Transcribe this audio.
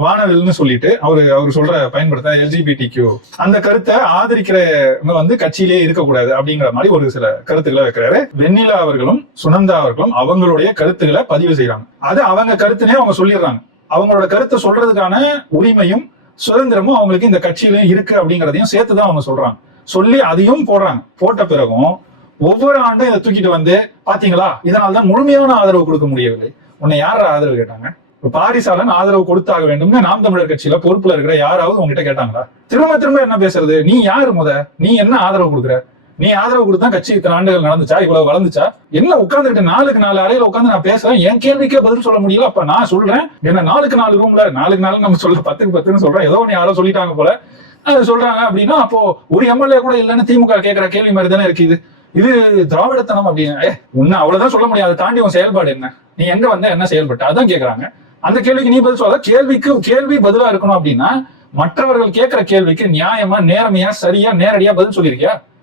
வானவில்னு சொல்லிட்டு அவரு அவர் சொல்ற பயன்படுத்த எல்ஜிபிடி கியூ அந்த கருத்தை ஆதரிக்கிறவங்க வந்து கட்சியிலே இருக்கக்கூடாது அப்படிங்கிற மாதிரி ஒரு சில கருத்துக்களை வைக்கிறாரு. வெண்ணிலா அவர்களும் சுனந்தா அவர்களும் அவங்களுடைய கருத்துக்களை பதிவு செய்யறாங்க அது அவங்க கருத்துனே அவங்க சொல்லிடுறாங்க. அவங்களோட கருத்தை சொல்றதுக்கான உரிமையும் சுதந்திரமும் அவங்களுக்கு இந்த கட்சியிலும் இருக்கு அப்படிங்கிறதையும் சேர்த்துதான் அவங்க சொல்றாங்க. சொல்லி அதையும் போடுறாங்க. போட்ட பிறகும் ஒவ்வொரு ஆண்டும் இதை தூக்கிட்டு வந்து பாத்தீங்களா? இதனால்தான் முழுமையான ஆதரவு கொடுக்க முடியவில்லை. உன்னை யார ஆதரவு கேட்டாங்க? பாரிசாலன் ஆதரவு கொடுத்தாக வேண்டும்னு நாம் தமிழர் கட்சியில பொறுப்புல இருக்கிற யாராவது உங்ககிட்ட கேட்டாங்களா? திரும்ப திரும்ப என்ன பேசுறது? நீ யாரு முத? நீ என்ன ஆதரவு கொடுக்குற? நீ ஆதரவு கொடுத்தா கட்சி இத்தனை ஆண்டுகள் நடந்துச்சா? இவ்வளவு வளர்ந்துச்சா? என்ன உட்காந்துட்டு நாளுக்கு நாலு அறையில உட்காந்து நான் பேசுறேன்? என் கேள்விக்கே பதில் சொல்ல முடியல. அப்ப நான் சொல்றேன். என்ன நாளுக்கு நாலு ரூம்ல நாளுக்கு நாலு நம்ம சொல்ற பத்துக்கு பத்துன்னு சொல்றேன் ஏதோ ஒண்ணு யாரோ சொல்லிட்டாங்க போல. அது சொல்றாங்க அப்படின்னா அப்போ ஒரு எம்எல்ஏ கூட இல்லைன்னு திமுக கேட்கிற கேள்வி மாதிரி தானே இருக்கு இது இது திராவிடத்தனம் அப்படின்னு. ஏ உன்ன அவ்வளவுதான் சொல்ல முடியாது. தாண்டி உன் செயல்பாடு என்ன? நீ எங்க வந்த? என்ன செயல்பட்ட? அதான் கேக்குறாங்க. அந்த கேள்விக்கு நீ பதில் சொல்ல. கேள்விக்கு கேள்வி பதிலா இருக்கணும் அப்படின்னா மற்றவர்கள் கேட்கிற கேள்விக்கு நியாயமா நேர்மையா சரியா நேரடியா பதில் சொல்லியிருக்கியா